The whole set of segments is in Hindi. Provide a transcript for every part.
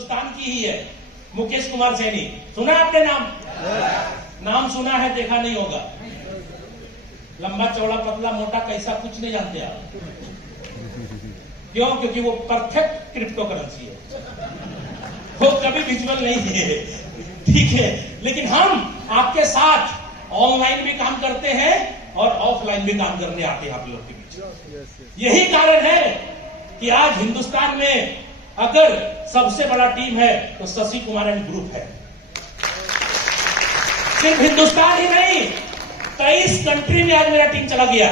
हिंदुस्तान की ही है, मुकेश कुमार सैनी। सुना आपने नाम? नाम सुना है, देखा नहीं होगा। लंबा चौड़ा पतला मोटा कैसा कुछ नहीं जानते आप। क्यों? क्योंकि वो परफेक्ट क्रिप्टो करेंसी है, वो कभी विजुअल नहीं है, ठीक है। लेकिन हम आपके साथ ऑनलाइन भी काम करते हैं और ऑफलाइन भी काम करने आते हैं आप लोग के बीच। यही कारण है कि आज हिंदुस्तान में अगर सबसे बड़ा टीम है तो शशि कुमार एंड ग्रुप है। सिर्फ हिंदुस्तान ही नहीं, 23 कंट्री में आज मेरा टीम चला गया।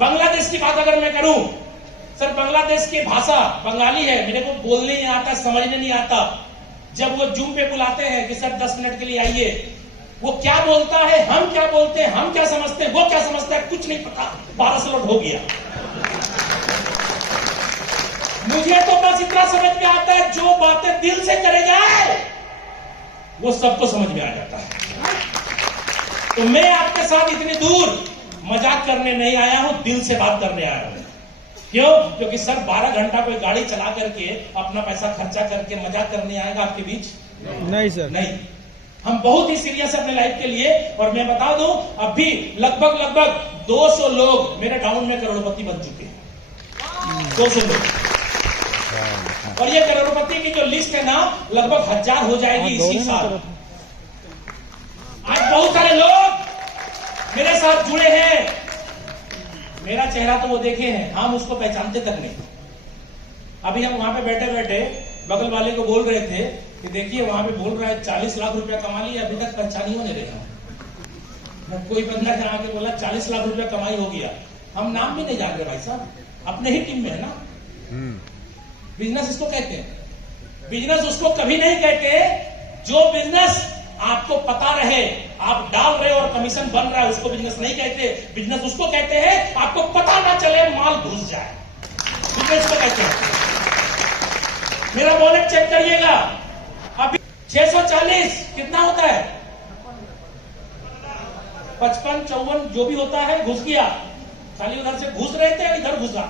बांग्लादेश की बात अगर मैं करूं, सर बांग्लादेश की भाषा बंगाली है, मेरे को बोलने नहीं आता, समझने नहीं आता। जब वो जूम पे बुलाते हैं कि सर 10 मिनट के लिए आइए, वो क्या बोलता है, हम क्या बोलते हैं, हम क्या समझते हैं, वो क्या समझता है, कुछ नहीं पता। 12 स्लॉट हो गया। मुझे तो बस इतना समझ में आता है, जो बातें दिल से करे जाए वो सबको समझ में आ जाता है। तो मैं आपके साथ इतनी दूर मजाक करने नहीं आया हूं, दिल से बात करने आया हूं। क्यों? क्योंकि सर 12 घंटा कोई गाड़ी चला करके अपना पैसा खर्चा करके मजाक करने आएगा आपके बीच? नहीं सर, नहीं। हम बहुत ही सीरियस है अपने लाइफ के लिए। और मैं बता दूं, अभी लगभग 200 लोग मेरे टाउन में करोड़पति बन चुके हैं। 200 लोग। और ये करोड़पति की जो लिस्ट है ना, लगभग 1000 हो जाएगी इसी साल। आज बहुत सारे लोग मेरे साथ जुड़े हैं। मेरा चेहरा तो वो देखे हैं, हम उसको पहचानते तक नहीं। अभी हम वहां पे बैठे बैठे बगल वाले को बोल रहे थे कि देखिए वहां पे बोल रहा है 40 लाख रुपया कमा लिया, अभी तक पहचान ही नहीं रहे। कोई बंदा जहाँ के बोला 40 लाख रुपया कमाई हो गया, हम नाम भी नहीं जान रहे भाई साहब, अपने ही टीम में है ना। बिजनेस इसको कहते हैं। बिजनेस उसको कभी नहीं कहते जो बिजनेस आपको पता रहे, आप डाल रहे हो और कमीशन बन रहा है, उसको बिजनेस नहीं कहते। बिजनेस उसको कहते हैं आपको पता ना चले, माल घुस जाए, बिजनेस को कहते हैं। मेरा वॉलेट चेक करिएगा, अभी 640 कितना होता है, 55 54 जो भी होता है घुस गया। खाली उधर से घुस रहे थे, इधर घुसा।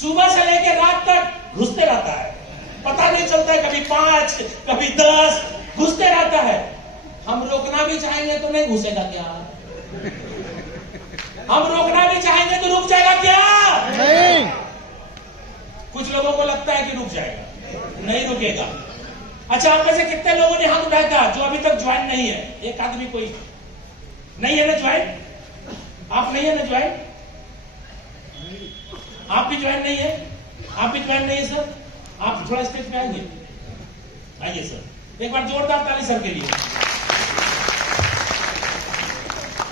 सुबह से लेकर रात तक घुसते रहता है, पता नहीं चलता है, कभी 5 कभी 10 घुसते रहता है। हम रोकना भी चाहेंगे तो नहीं घुसेगा क्या? हम रोकना भी चाहेंगे तो रुक जाएगा क्या? नहीं। कुछ लोगों को लगता है कि रुक जाएगा, नहीं रुकेगा। अच्छा, आप में से कितने लोगों ने हाथ उठाया था जो अभी तक ज्वाइन नहीं है? एक आदमी कोई नहीं है ना ज्वाइन? आप नहीं है ना ज्वाइन? आप भी ज्वाइन नहीं है? आप भी ज्वाइन नहीं है सर? आप थोड़ा स्टेज पे आएंगे, आइए सर। एक बार जोरदार ताली सर के लिए।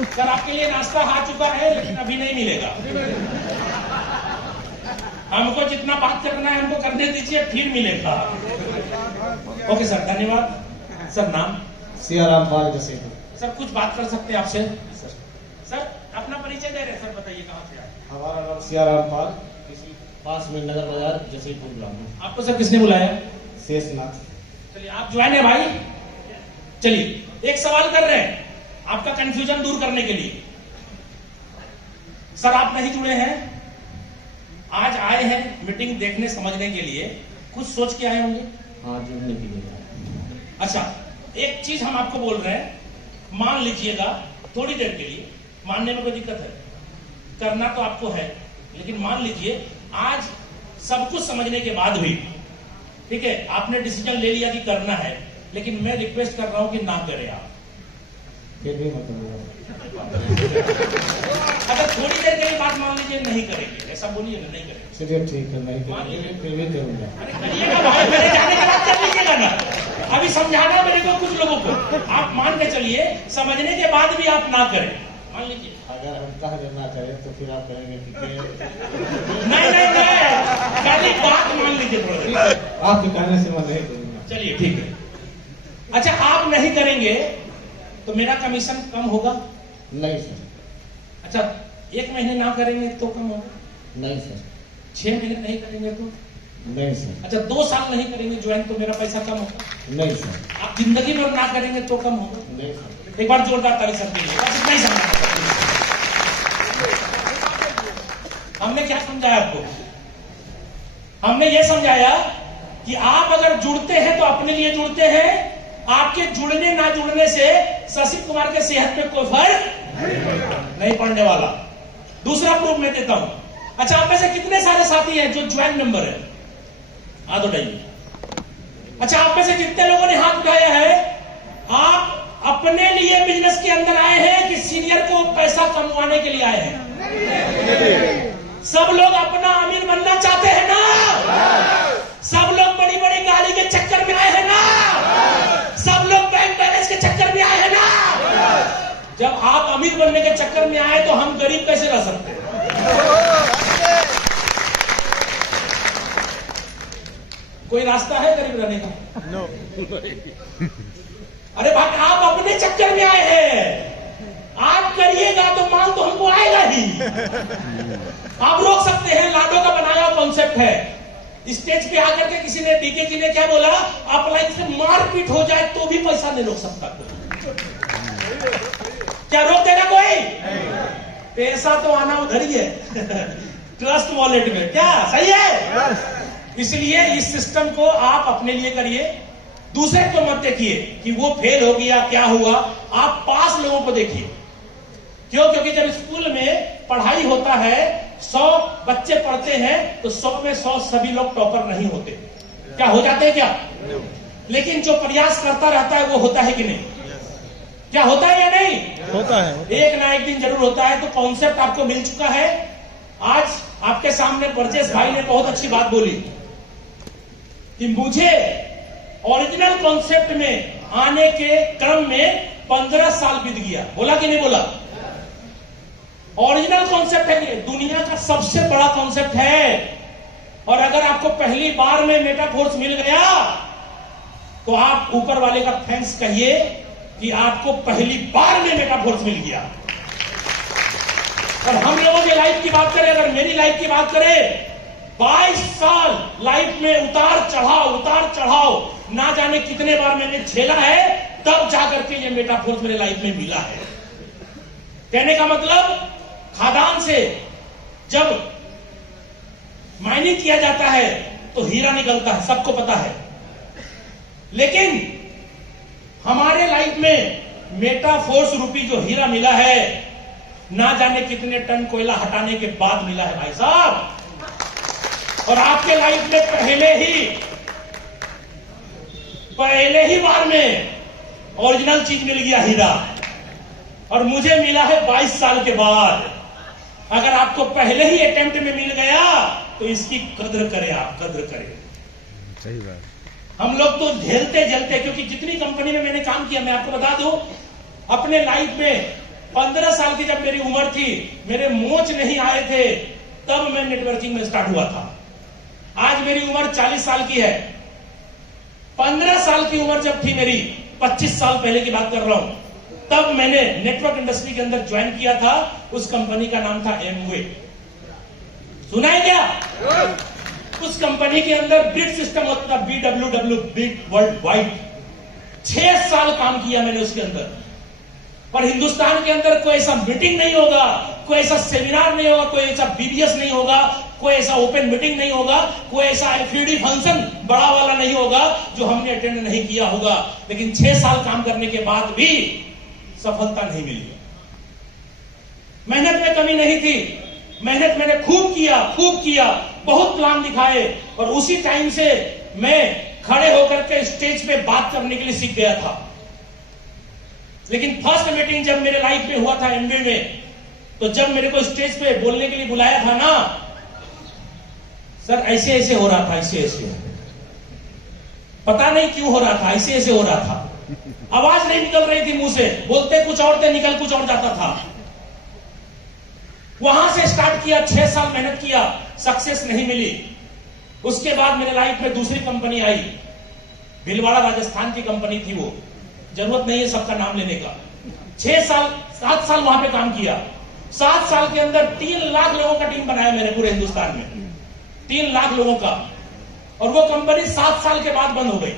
सर आपके लिए नाश्ता आ चुका है, लेकिन अभी नहीं मिलेगा। हमको जितना बात करना है हमको करने दीजिए, फिर मिलेगा। ओके सर, धन्यवाद। सर नाम? सियाराम पाल जसीपुर। सर कुछ बात कर सकते हैं आपसे? सर अपना परिचय दे रहे हैं, सर बताइए कहाँ से आए? हमारा नाम सियाराम पाल, किसी पास में नगर बाजार जसीपुर ग्राम। आपको सर किसने बुलाया? शेषनाथ। चलिए आप ज्वाइन है भाई। चलिए एक सवाल कर रहे हैं आपका कंफ्यूजन दूर करने के लिए। सर आप नहीं जुड़े हैं, आज आए हैं मीटिंग देखने समझने के लिए, कुछ सोच के आए होंगे? हाँ, जुड़ने के लिए। अच्छा, एक चीज हम आपको बोल रहे हैं, मान लीजिएगा थोड़ी देर के लिए, मानने में कोई दिक्कत है? करना तो आपको है, लेकिन मान लीजिए आज सब कुछ समझने के बाद भी, ठीक है, आपने डिसीजन ले लिया कि करना है, लेकिन मैं रिक्वेस्ट कर रहा हूं कि ना करें आप। फिर भी मतलब अगर थोड़ी देर के लिए बात मान लीजिए नहीं करेंगे, ऐसा बोलिए ना, नहीं करेंगे। चलिए ठीक है, नहीं करेंगे, फिर भी करूंगा। अरे करिएगा भाई, मेरे जाने के बाद कर लीजिएगा ना। अभी समझाना मेरे को कुछ लोगों को, आप मान के चलिए, समझने के बाद भी आप ना करें, मान लीजिए। अगर हम कह देना करें तो फिर आप कहेंगे कि नहीं नहीं नहीं, खाली बात मान लीजिए थोड़ा देर। आपके कहने से मैं नहीं करूंगा। चलिए ठीक है। अच्छा, आप नहीं करेंगे तो मेरा कमीशन कम होगा? नहीं सर। अच्छा, 1 महीने ना करेंगे तो कम होगा? नहीं सर। 6 महीने नहीं करेंगे तो? नहीं सर। अच्छा, 2 साल नहीं करेंगे ज्वाइन तो मेरा पैसा कम होगा? नहीं सर। आप जिंदगी भर ना करेंगे तो कम होगा? नहीं सर। एक बार जोरदार ताली सर के लिए। बस इतना ही समझना। हमने क्या समझाया आपको? हमने ये समझाया कि आप अगर जुड़ते हैं तो अपने लिए जुड़ते हैं, आपके जुड़ने ना जुड़ने से शशि कुमार के सेहत पे कोई फर्क नहीं पड़ने वाला। दूसरा प्रूफ मैं देता हूं। अच्छा, आप में से कितने सारे साथी हैं जो ज्वाइंट मेंबर है? हाथ उठाइए। अच्छा, आप में से कितने लोगों ने हाथ उठाया है आप अपने लिए बिजनेस के अंदर आए हैं कि सीनियर को पैसा कमवाने के लिए आए हैं? सब लोग अपना अमीर बनना चाहते हैं ना? सब लोग बड़ी बड़ी गाड़ी के चक्कर में आए हैं ना? सब लोग बैंक बैलेंस के चक्कर में आए हैं ना? जब आप अमीर बनने के चक्कर में आए तो हम गरीब कैसे रह सकते हैं? कोई रास्ता है गरीब रहने का? नो। अरे भाई, आप अपने चक्कर में आए हैं। आप करिएगा तो माल तो हमको आएगा ही। आप रोक सकते हैं, लाडो का बनाया कॉन्सेप्ट है। स्टेज पे आकर के किसी ने, डीके जी ने क्या बोला, आप लाइन से मारपीट हो जाए तो भी पैसा नहीं रोक सकता कोई। क्या रोक देगा कोई? पैसा तो आना उधर ही है ट्रस्ट वॉलेट में। क्या सही है? इसलिए इस सिस्टम को आप अपने लिए करिए, दूसरे को मत देखिए कि वो फेल हो गया क्या हुआ। आप पास लोगों को देखिए। क्यों? क्योंकि जब स्कूल में पढ़ाई होता है, 100 बच्चे पढ़ते हैं तो 100 में 100 सभी लोग टॉपर नहीं होते। क्या हो जाते हैं क्या? लेकिन जो प्रयास करता रहता है वो होता है कि नहीं? क्या होता है या नहीं? होता है। एक ना एक दिन जरूर होता है। तो कॉन्सेप्ट आपको मिल चुका है। आज आपके सामने ब्रजेश भाई ने बहुत अच्छी बात बोली कि मुझे ओरिजिनल कॉन्सेप्ट में आने के क्रम में 15 साल बीत गया। बोला कि नहीं बोला? ओरिजिनल कॉन्सेप्ट है, दुनिया का सबसे बड़ा कॉन्सेप्ट है। और अगर आपको पहली बार में मेटाफोर्स मिल गया तो आप ऊपर वाले का थैंक्स कहिए कि आपको पहली बार में मेटाफोर्स मिल गया। और हम लोगों की लाइफ की बात करें, अगर मेरी लाइफ की बात करें, 22 साल लाइफ में उतार चढ़ाव ना जाने कितने बार मैंने झेला है, तब जाकर के ये मेटाफोर्स मेरे लाइफ में मिला है। कहने का मतलब, खादान से जब माइनिंग किया जाता है तो हीरा निकलता है, सबको पता है। लेकिन हमारे लाइफ में मेटाफोर्स रूपी जो हीरा मिला है, ना जाने कितने टन कोयला हटाने के बाद मिला है भाई साहब। और आपके लाइफ में पहले ही बार में ओरिजिनल चीज मिल गया, हीरा। और मुझे मिला है 22 साल के बाद। अगर आपको पहले ही अटेम्प्ट में मिल गया तो इसकी कद्र करें, आप कद्र करें। सही बात। हम लोग तो झेलते झेलते, क्योंकि जितनी कंपनी में मैंने काम किया, मैं आपको बता दूं, अपने लाइफ में 15 साल की जब मेरी उम्र थी, मेरे मोच नहीं आए थे, तब मैं नेटवर्किंग में स्टार्ट हुआ था। आज मेरी उम्र 40 साल की है। 15 साल की उम्र जब थी मेरी, 25 साल पहले की बात कर रहा हूं, तब मैंने नेटवर्क इंडस्ट्री के अंदर ज्वाइन किया था। उस कंपनी का नाम था एमवे। सुना है क्या? उस कंपनी के अंदर बिट सिस्टम होता था, BWW, बिट वर्ल्ड वाइड। 6 साल काम किया मैंने उसके अंदर। पर हिंदुस्तान के अंदर कोई ऐसा मीटिंग नहीं होगा, कोई ऐसा सेमिनार नहीं होगा, कोई ऐसा BBS नहीं होगा, कोई ऐसा ओपन मीटिंग नहीं होगा, कोई ऐसा FED फंक्शन बड़ा वाला नहीं होगा जो हमने अटेंड नहीं किया होगा। लेकिन 6 साल काम करने के बाद भी सफलता नहीं मिली। मेहनत में कमी नहीं थी, मेहनत मैंने खूब किया, बहुत प्लान दिखाए। और उसी टाइम से मैं खड़े होकर के स्टेज पे बात करने के लिए सीख गया था। लेकिन फर्स्ट मीटिंग जब मेरे लाइफ में हुआ था एमबी में, तो जब मेरे को स्टेज पे बोलने के लिए बुलाया था ना, सर ऐसे ऐसे हो रहा था, ऐसे पता नहीं क्यों हो रहा था, ऐसे हो रहा था। आवाज नहीं निकल रही थी मुंह से, बोलते कुछ और थे, निकल कुछ और जाता था। वहां से स्टार्ट किया, 6 साल मेहनत किया, सक्सेस नहीं मिली। उसके बाद मेरे लाइफ में दूसरी कंपनी आई, भीलवाड़ा राजस्थान की कंपनी थी वो, जरूरत नहीं है सबका नाम लेने का। 7 साल वहां पे काम किया। 7 साल के अंदर 3 लाख लोगों का टीम बनाया मैंने पूरे हिंदुस्तान में, 3 लाख लोगों का। और वो कंपनी 7 साल के बाद बंद हो गई।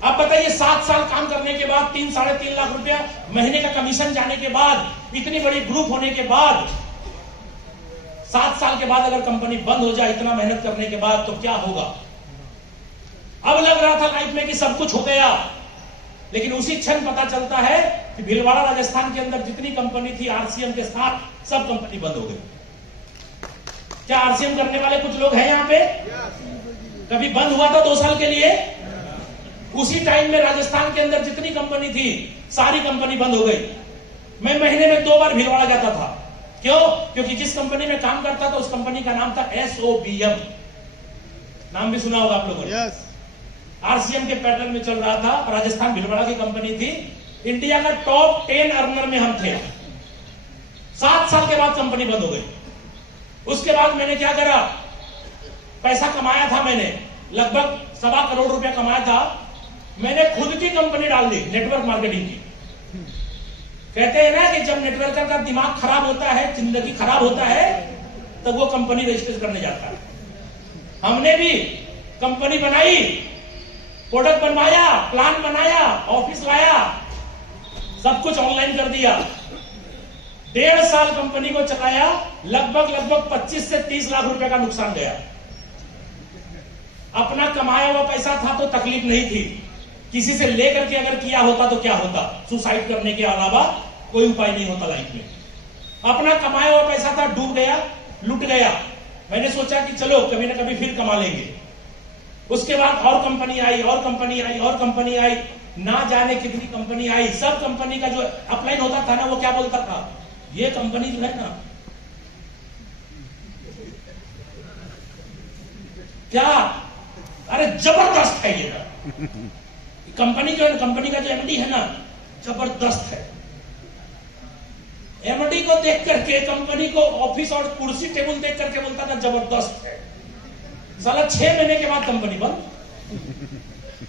अब बताइए, 7 साल काम करने के बाद 3-3.5 लाख रुपया महीने का कमीशन जाने के बाद, इतनी बड़ी ग्रुप होने के बाद 7 साल के बाद अगर कंपनी बंद हो जाए इतना मेहनत करने के बाद तो क्या होगा। अब लग रहा था लाइफ में कि सब कुछ हो गया, लेकिन उसी क्षण पता चलता है कि भीलवाड़ा राजस्थान के अंदर जितनी कंपनी थी आरसीएम के साथ, सब कंपनी बंद हो गई। क्या आरसीएम करने वाले कुछ लोग हैं यहां पे? कभी बंद हुआ था 2 साल के लिए? उसी टाइम में राजस्थान के अंदर जितनी कंपनी थी सारी कंपनी बंद हो गई। मैं महीने में 2 बार भीलवाड़ा जाता था। क्यों? क्योंकि जिस कंपनी में काम करता था उस कंपनी का नाम था SOBM, नाम भी सुना होगा आप लोगों ने। आरसीएम के पैटर्न में चल रहा था, राजस्थान भीलवाड़ा की कंपनी थी। इंडिया का टॉप 10 अर्नर में हम थे। 7 साल के बाद कंपनी बंद हो गई। उसके बाद मैंने क्या करा, पैसा कमाया था मैंने, लगभग 1.25 करोड़ रुपया कमाया था। मैंने खुद की कंपनी डाल दी नेटवर्क मार्केटिंग की। कहते हैं ना कि जब नेटवर्कर का दिमाग खराब होता है, जिंदगी खराब होता है, तब वो कंपनी रजिस्टर करने जाता है। हमने भी कंपनी बनाई, प्रोडक्ट बनवाया, प्लान बनाया, ऑफिस लाया, सब कुछ ऑनलाइन कर दिया। 1.5 साल कंपनी को चलाया, लगभग 25 से 30 लाख रुपए का नुकसान गया। अपना कमाया हुआ पैसा था तो तकलीफ नहीं थी, किसी से लेकर के अगर किया होता तो क्या होता, सुसाइड करने के अलावा कोई उपाय नहीं होता लाइफ में। अपना कमाया हुआ पैसा था, डूब गया, लुट गया। मैंने सोचा कि चलो कभी ना कभी फिर कमा लेंगे। उसके बाद और कंपनी आई, और कंपनी आई, और कंपनी आई, ना जाने कितनी कंपनी आई। सब कंपनी का जो अपलाइन होता था ना, वो क्या बोलता था, ये कंपनी जो है ना, क्या, अरे जबरदस्त है ये कंपनी जो है, कंपनी का जो एमडी है ना, जबरदस्त है। एमडी को देख करके, कंपनी को, ऑफिस और कुर्सी टेबल देख करके बोलता था जबरदस्त है। साला 6 महीने के बाद कंपनी बंद।